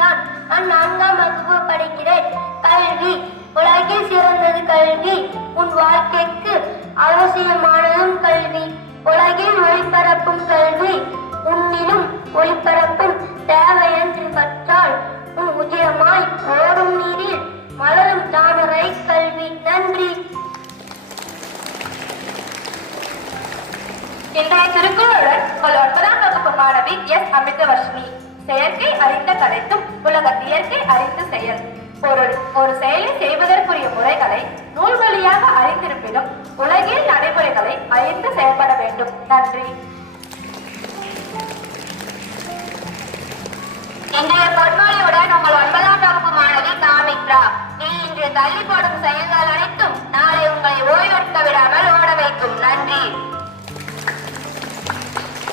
தான். நான் 4ஆம் வகுப்பு படிக்கிறேன். கல்வி உலகில் சிறந்தது கல்வி. உன் வாழ்க்கைக்கு அவசியமானதும் கல்வி. உலகில் ஒளிபரப்பும் கல்வி. உன்னிலும் ஒளிபரப்பும் தேவையன்று கற்றால் உன் உஜயமாய் ஓடும் நீரில் மலரும் தாமரை கல்வி. நன்றி. இன்றைய திருக்குறளுடன் உங்கள் 9ஆம் வகுப்பு மாணவி எஸ் அமிர்தவர்ஷினி. செயற்கை அறிந்த கலைத்தும் உலகத் இயற்கை அறிந்து செயல். பொருள்: ஒரு செயலை செய்வதற்குரிய முறைகளை நூல் வழியாக அறிந்திருப்பினும் உலகில் நடைமுறைகளை அறிந்து செயல்பட வேண்டும். நன்றி. இன்றைய பொன்மொழியுடன் உங்கள் 9ஆம் வகுப்பு மாணவி காமித்ரா. நீ இன்று தள்ளி போடும் செயல்கள் அனைத்தும் நாளை உங்களை ஓய்வெடுக்க விடாமல் ஓட வைக்கும். நன்றி.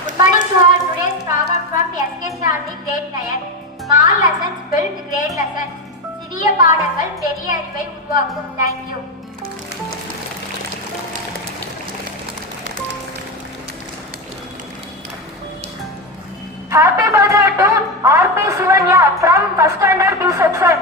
Good morning to all. Today's proverb from S.K. Shardy, grade 9. Small lessons build great lessons. சிறிய பாடங்கள் பெரிய அறிவை உருவாக்கும். Thank you. Happy birthday to R.P. Sivanya from first standard B section.